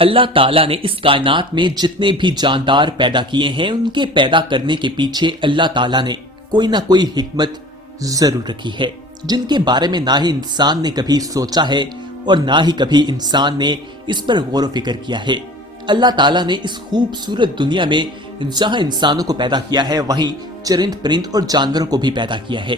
اللہ تعالیٰ نے اس کائنات میں جتنے بھی جاندار پیدا کیے ہیں ان کے پیدا کرنے کے پیچھے اللہ تعالیٰ نے کوئی نہ کوئی حکمت ضرور رکھی ہے، جن کے بارے میں نہ ہی انسان نے کبھی سوچا ہے اور نہ ہی کبھی انسان نے اس پر غور و فکر کیا ہے۔ اللہ تعالیٰ نے اس خوبصورت دنیا میں جہاں انسانوں کو پیدا کیا ہے وہیں چرند پرند اور جانوروں کو بھی پیدا کیا ہے،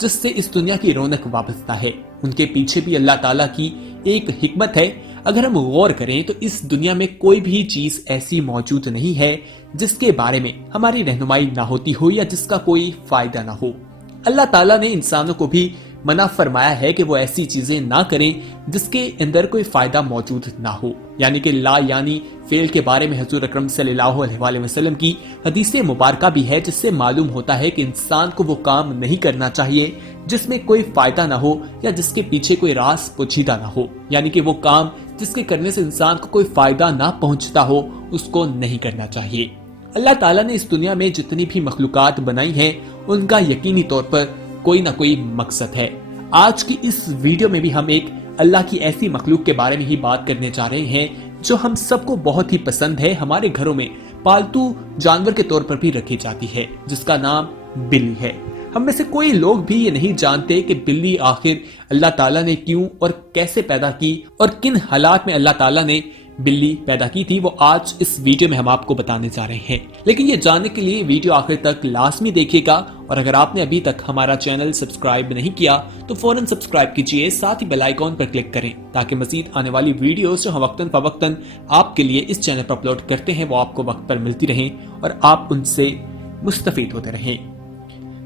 جس سے اس دنیا کی رونق وابستہ ہے۔ ان کے پیچھے بھی اللہ تعالیٰ کی ایک حکمت ہے۔ اگر ہم غور کریں تو اس دنیا میں کوئی بھی چیز ایسی موجود نہیں ہے جس کے بارے میں ہماری رہنمائی نہ ہوتی ہو یا جس کا کوئی فائدہ نہ ہو۔ اللہ تعالیٰ نے انسانوں کو بھی منع فرمایا ہے کہ وہ ایسی چیزیں نہ کریں جس کے اندر کوئی فائدہ موجود نہ ہو، یعنی کہ لا یعنی فعل کے بارے میں حضور اکرم صلی اللہ علیہ وآلہ وسلم کی حدیث مبارکہ بھی ہے، جس سے معلوم ہوتا ہے کہ انسان کو وہ کام نہیں کرنا چاہیے جس میں کوئی فائدہ نہ ہو یا جس کے پیچھے کوئی راز پوشیدہ نہ ہو، یعنی کہ وہ کام جس کے کرنے سے انسان کو کوئی فائدہ نہ پہنچتا ہو اس کو نہیں کرنا چاہیے۔ اللہ تعالیٰ نے اس دنیا میں جتنی بھی مخلوقات بنائی ہیں ان کا یقینی طور پر کوئی نہ کوئی مقصد ہے۔ آج کی اس ویڈیو میں بھی ہم ایک اللہ کی ایسی مخلوق کے بارے میں ہی بات کرنے جا رہے ہیں جو ہم سب کو بہت ہی پسند ہے، ہمارے گھروں میں پالتو جانور کے طور پر بھی رکھی جاتی ہے، جس کا نام بلی ہے۔ ہم میں سے کوئی لوگ بھی یہ نہیں جانتے کہ بلی آخر اللہ تعالیٰ نے کیوں اور کیسے پیدا کی اور کن حالات میں اللہ تعالیٰ نے بلی پیدا کی تھی، وہ آج اس ویڈیو میں ہم آپ کو بتانے جا رہے ہیں۔ لیکن یہ جاننے کے لیے ویڈیو آخر تک لازمی دیکھیے گا، اور اگر آپ نے ابھی تک ہمارا چینل سبسکرائب نہیں کیا تو فوراً سبسکرائب کیجئے، ساتھ ہی بیل آئیکن پر کلک کریں تاکہ مزید آنے والی ویڈیوز جو ہم وقتاً فوقتاً آپ کے لیے اس چینل پر اپلوڈ کرتے ہیں وہ آپ کو وقت پر ملتی رہیں اور آپ ان سے مستفید ہوتے رہیں۔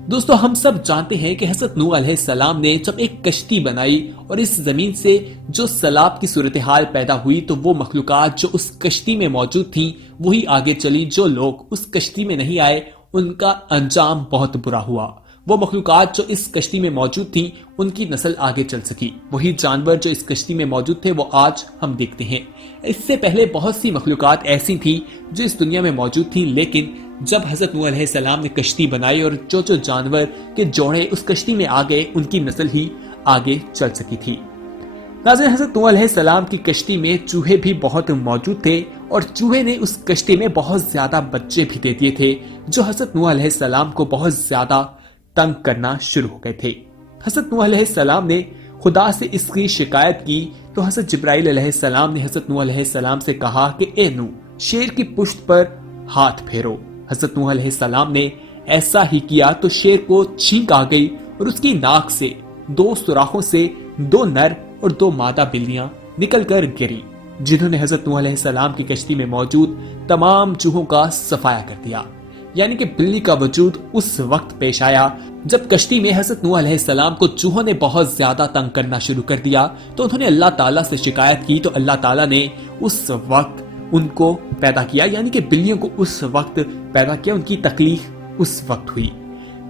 دوستو، ہم سب جانتے ہیں کہ حضرت نوح علیہ السلام نے جب ایک کشتی بنائی اور اس زمین سے جو سیلاب کی صورتحال پیدا ہوئی تو وہ مخلوقات جو اس کشتی میں موجود تھیں وہی آگے چلی، جو لوگ اس کشتی میں نہیں آئے ان کا انجام بہت برا ہوا۔ وہ مخلوقات جو اس کشتی میں موجود تھیں ان کی نسل آگے چل سکی، وہی جانور جو اس کشتی میں موجود تھے وہ آج ہم دیکھتے ہیں۔ اس سے پہلے بہت سی مخلوقات ایسی تھیں جو اس دنیا میں موجود تھیں، لیکن جب حضرت نوح علیہ السلام نے کشتی بنائی اور جو جانور کے جوڑے اس کشتی میں آ گئے ان کی نسل ہی آگے چل سکی تھی۔ ناظرین، حضرت نوح علیہ السلام کی کشتی میں چوہے بھی بہت موجود تھے اور چوہے نے اس کشتی میں بہت زیادہ بچے بھی دے دیے تھے جو حضرت نوح علیہ السلام کو بہت زیادہ تنگ کرنا شروع ہو گئے تھے۔ حضرت نوح علیہ السلام نے خدا سے اس کی شکایت کی تو حضرت جبرائیل علیہ السلام نے حضرت نوح علیہ السلام سے کہا کہ اے نوح، شیر کی پشت پر ہاتھ پھیرو۔ حضرت نوح علیہ السلام نے ایسا ہی کیا تو شیر کو چھینک آ گئی اور اس کی ناک سے 2 سوراخوں سے 2 نر اور 2 مادہ بلیاں نکل کر گری، جنہوں نے حضرت نوح علیہ السلام کی کشتی میں موجود تمام چوہوں کا صفایا کر دیا۔ یعنی کہ بلی کا وجود اس وقت پیش آیا جب کشتی میں حضرت نوح علیہ السلام کو چوہوں نے بہت زیادہ تنگ کرنا شروع کر دیا، تو انہوں نے اللہ تعالیٰ سے شکایت کی تو اللہ تعالیٰ نے اس وقت ان کو پیدا کیا، یعنی کہ بلیوں کو اس وقت پیدا کیا، ان کی تخلیق اس وقت ہوئی۔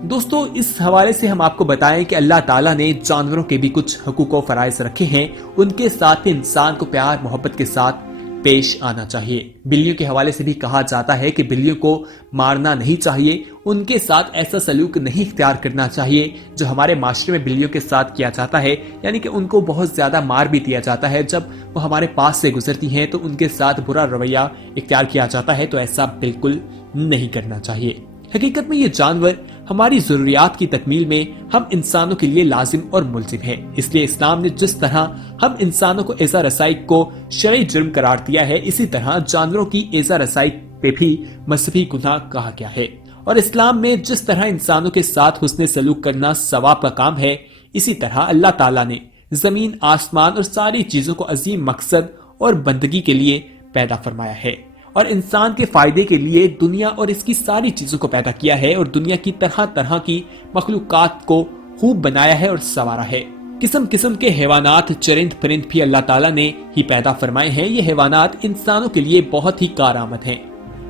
دوستو، اس حوالے سے ہم آپ کو بتائیں کہ اللہ تعالیٰ نے جانوروں کے بھی کچھ حقوق و فرائض رکھے ہیں، ان کے ساتھ انسان کو پیار محبت کے ساتھ پیش آنا چاہیے۔ بلیوں کے حوالے سے بھی کہا جاتا ہے کہ بلیوں کو مارنا نہیں چاہیے، ان کے ساتھ ایسا سلوک نہیں اختیار کرنا چاہیے جو ہمارے معاشرے میں بلیوں کے ساتھ کیا جاتا ہے، یعنی کہ ان کو بہت زیادہ مار بھی دیا جاتا ہے۔ جب وہ ہمارے پاس سے گزرتی ہیں تو ان کے ساتھ برا رویہ اختیار کیا جاتا ہے، تو ایسا بالکل نہیں کرنا چاہیے۔ حقیقت میں یہ جانور ہماری ضروریات کی تکمیل میں ہم انسانوں کے لیے لازم اور ملزم ہے، اس لیے اسلام نے جس طرح ہم انسانوں کو ایذا رسائی کو شرعی جرم قرار دیا ہے، اسی طرح جانوروں کی ایذا رسائی پہ بھی مذہبی گناہ کہا گیا ہے۔ اور اسلام میں جس طرح انسانوں کے ساتھ حسن سلوک کرنا ثواب کا کام ہے، اسی طرح اللہ تعالیٰ نے زمین، آسمان اور ساری چیزوں کو عظیم مقصد اور بندگی کے لیے پیدا فرمایا ہے، اور انسان کے فائدے کے لیے دنیا اور اس کی ساری چیزوں کو پیدا کیا ہے، اور دنیا کی طرح طرح کی مخلوقات کو خوب بنایا ہے اور سنوارا ہے۔ قسم قسم کے حیوانات، چرند پرند بھی اللہ تعالیٰ نے ہی پیدا فرمائے ہیں۔ یہ حیوانات انسانوں کے لیے بہت ہی کارآمد ہیں،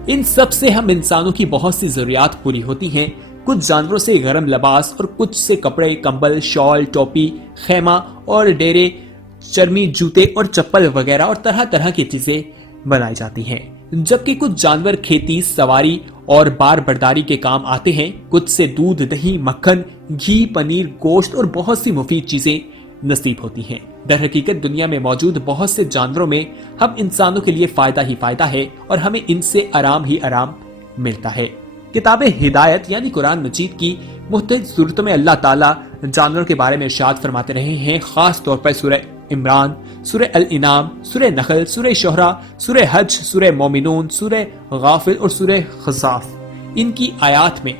ان سب سے ہم انسانوں کی بہت سی ضروریات پوری ہوتی ہیں۔ کچھ جانوروں سے گرم لباس اور کچھ سے کپڑے، کمبل، شال، ٹوپی، خیمہ اور ڈیرے، چرمی جوتے اور چپل وغیرہ اور طرح طرح کی چیزیں بنائی جاتی ہیں، جبکہ کچھ جانور کھیتی، سواری اور بار برداری کے کام آتے ہیں۔ کچھ سے دودھ، دہی، مکھن، گھی، پنیر، گوشت اور بہت سی مفید چیزیں نصیب ہوتی ہیں۔ در حقیقت دنیا میں موجود بہت سے جانوروں میں ہم انسانوں کے لیے فائدہ ہی فائدہ ہے اور ہمیں ان سے آرام ہی آرام ملتا ہے۔ کتاب ہدایت یعنی قرآن مجید کی مختلف صورتوں میں اللہ تعالیٰ جانوروں کے بارے میں ارشاد فرماتے رہے ہیں، خاص طور پر سورہ عمران، سورہ الانعام، سورہ نحل، سورہ شعراء، سورہ حج، سورہ مومنون، سورہ غافر اور سورہ خزاف۔ ان کی آیات میں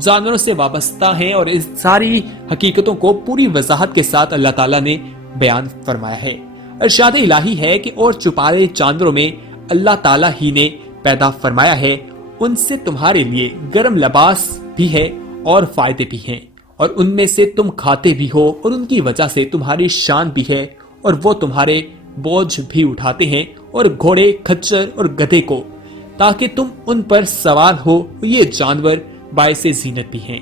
جانوروں سے وابستہ ہیں اور اس ساری حقیقتوں کو پوری وضاحت کے ساتھ اللہ تعالیٰ نے بیان فرمایا ہے۔ ارشاد الہی ہے کہ اور چھپائے جانوروں میں اللہ تعالیٰ ہی نے پیدا فرمایا ہے، ان سے تمہارے لیے گرم لباس بھی ہے اور فائدے بھی ہیں، اور ان میں سے تم کھاتے بھی ہو اور ان کی وجہ سے تمہاری شان بھی ہے، اور وہ تمہارے بوجھ بھی اٹھاتے ہیں اور گھوڑے، کھچر اور گدھے کو، تاکہ تم ان پر سوار ہو، یہ جانور باعث زینت بھی ہیں۔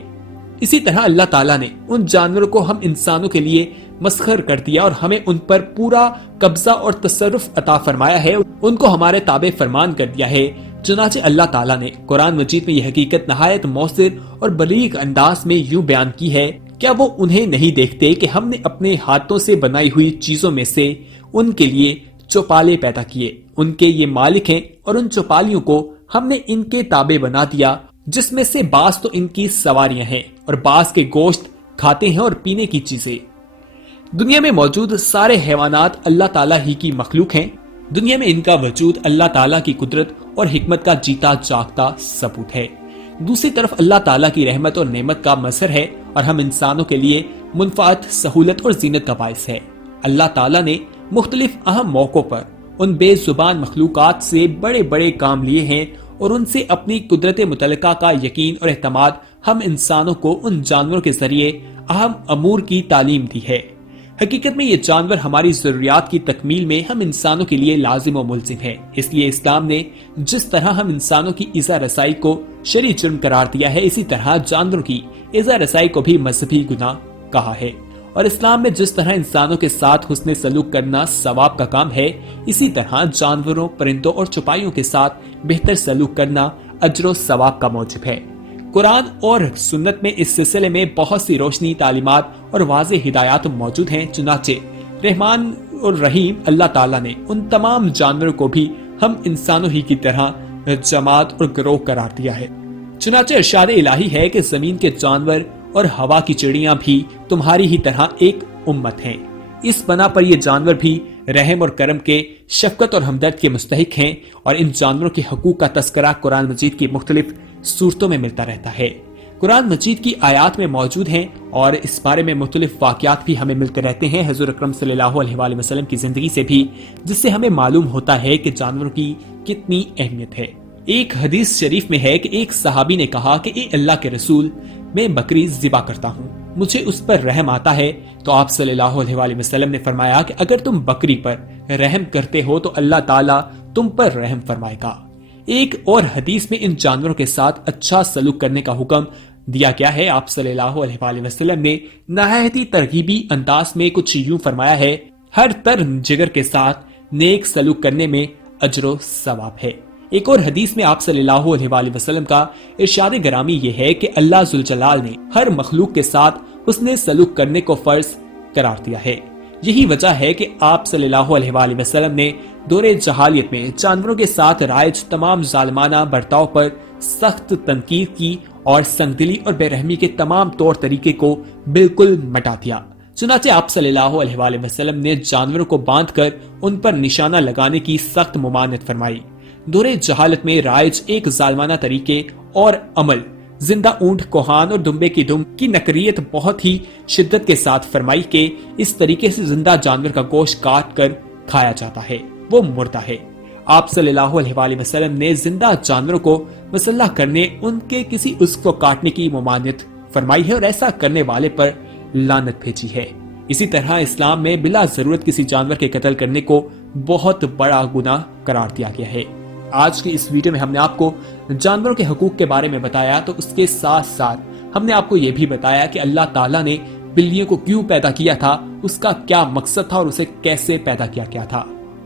اسی طرح اللہ تعالیٰ نے ان جانوروں کو ہم انسانوں کے لیے مسخر کر دیا اور ہمیں ان پر پورا قبضہ اور تصرف عطا فرمایا ہے، ان کو ہمارے تابع فرمان کر دیا ہے۔ چنانچہ اللہ تعالیٰ نے قرآن مجید میں یہ حقیقت نہایت مؤثر اور بلیغ انداز میں یوں بیان کی ہے، کیا وہ انہیں نہیں دیکھتے کہ ہم نے اپنے ہاتھوں سے بنائی ہوئی چیزوں میں سے ان کے لیے چوپالے پیدا کیے، ان کے یہ مالک ہیں، اور ان چوپالیوں کو ہم نے ان کے تابع بنا دیا، جس میں سے بعض تو ان کی سواریاں ہیں اور بعض کے گوشت کھاتے ہیں اور پینے کی چیزیں۔ دنیا میں موجود سارے حیوانات اللہ تعالیٰ ہی کی مخلوق ہیں۔ دنیا میں ان کا وجود اللہ تعالیٰ کی قدرت اور حکمت کا جیتا جاگتا ثبوت ہے۔ دوسری طرف اللہ تعالیٰ کی رحمت اور نعمت کا مظہر ہے اور ہم انسانوں کے لیے منفعت، سہولت اور زینت کا باعث ہے۔ اللہ تعالیٰ نے مختلف اہم موقعوں پر ان بے زبان مخلوقات سے بڑے بڑے کام لیے ہیں اور ان سے اپنی قدرت متعلقہ کا یقین اور اعتماد ہم انسانوں کو ان جانوروں کے ذریعے اہم امور کی تعلیم دی ہے۔ حقیقت میں یہ جانور ہماری ضروریات کی تکمیل میں ہم انسانوں کے لیے لازم و ملزم ہے۔ اس لیے اسلام نے جس طرح ہم انسانوں کی ایذا رسائی کو شرعی جرم قرار دیا ہے، اسی طرح جانوروں کی ایذا رسائی کو بھی مذہبی گناہ کہا ہے، اور اسلام میں جس طرح انسانوں کے ساتھ حسن سلوک کرنا ثواب کا کام ہے، اسی طرح جانوروں، پرندوں اور چوپائیوں کے ساتھ بہتر سلوک کرنا اجر و ثواب کا موجب ہے۔ قرآن اور سنت میں اس سلسلے میں بہت سی روشنی تعلیمات اور واضح ہدایات موجود ہیں۔ چنانچہ رحمان اور رحیم اللہ تعالیٰ نے ان تمام جانوروں کو بھی ہم انسانوں ہی کی طرح جماعت اور گروہ قرار دیا ہے۔ چنانچہ ارشاد الہی ہے کہ زمین کے جانور اور ہوا کی چڑیاں بھی تمہاری ہی طرح ایک امت ہیں۔ اس بنا پر یہ جانور بھی رحم اور کرم کے، شفقت اور ہمدرد کے مستحق ہیں، اور ان جانوروں کے حقوق کا تذکرہ قرآن مجید کی مختلف صورتوں میں ملتا رہتا ہے۔ قرآن مجید کی آیات میں موجود ہیں اور اس بارے میں مختلف واقعات بھی ہمیں ملتے رہتے ہیں حضور اکرم صلی اللہ علیہ وآلہ وسلم کی زندگی سے بھی، جس سے ہمیں معلوم ہوتا ہے کہ جانوروں کی کتنی اہمیت ہے۔ ایک حدیث شریف میں ہے کہ ایک صحابی نے کہا کہ اے اللہ کے رسول، میں بکری ذبح کرتا ہوں، مجھے اس پر رحم آتا ہے، تو آپ صلی اللہ علیہ وآلہ وسلم نے فرمایا کہ اگر تم بکری پر رحم کرتے ہو تو اللہ تعالیٰ تم پر رحم فرمائے گا۔ ایک اور حدیث میں ان جانوروں کے ساتھ اچھا سلوک کرنے کا حکم دیا گیا ہے۔ آپ صلی اللہ علیہ وآلہ وسلم نے نہایت ہی ترغیبی انداز میں کچھ یوں فرمایا ہے، ہر تر جگر کے ساتھ نیک سلوک کرنے میں اجر و ثواب ہے۔ ایک اور حدیث میں آپ صلی اللہ علیہ وآلہ وسلم کا ارشاد گرامی یہ ہے کہ اللہ ذوالجلال نے ہر مخلوق کے ساتھ حسن سلوک کرنے کو فرض قرار دیا ہے۔ یہی وجہ ہے کہ آپ صلی اللہ علیہ وآلہ وسلم نے دور جہالیت میں جانوروں کے ساتھ رائج تمام ظالمانہ برتاؤ پر سخت تنقید کی اور سنگدلی اور بے رحمی کے تمام طور طریقے کو بالکل مٹا دیا۔ چنانچہ آپ صلی اللہ علیہ وآلہ وسلم نے جانوروں کو باندھ کر ان پر نشانہ لگانے کی سخت ممانعت فرمائی۔ دور جہالت میں رائج ایک ظالمانہ طریقے اور عمل زندہ اونٹ، کوہان اور دمبے کی دم کی نکریت بہت ہی شدت کے ساتھ فرمائی کہ اس طریقے سے زندہ جانور کا گوشت کاٹ کر کھایا جاتا ہے، وہ مردہ ہے۔ آپ صلی اللہ علیہ وآلہ وسلم نے زندہ جانوروں کو مسلح کرنے، ان کے کسی عضو کو کاٹنے کی ممانعت فرمائی ہے اور ایسا کرنے والے پر لعنت بھیجی ہے۔ اسی طرح اسلام میں بلا ضرورت کسی جانور کے قتل کرنے کو بہت بڑا گناہ قرار دیا گیا ہے۔ آج کی اس ویڈیو میں ہم نے آپ کو جانوروں کے حقوق کے بارے میں بتایا، تو اس کے ساتھ ساتھ ہم نے آپ کو یہ بھی بتایا کہ اللہ تعالیٰ نے بلیوں کو کیوں پیدا کیا تھا، اس کا کیا مقصد تھا اور اسے کیسے پیدا کیا گیا تھا۔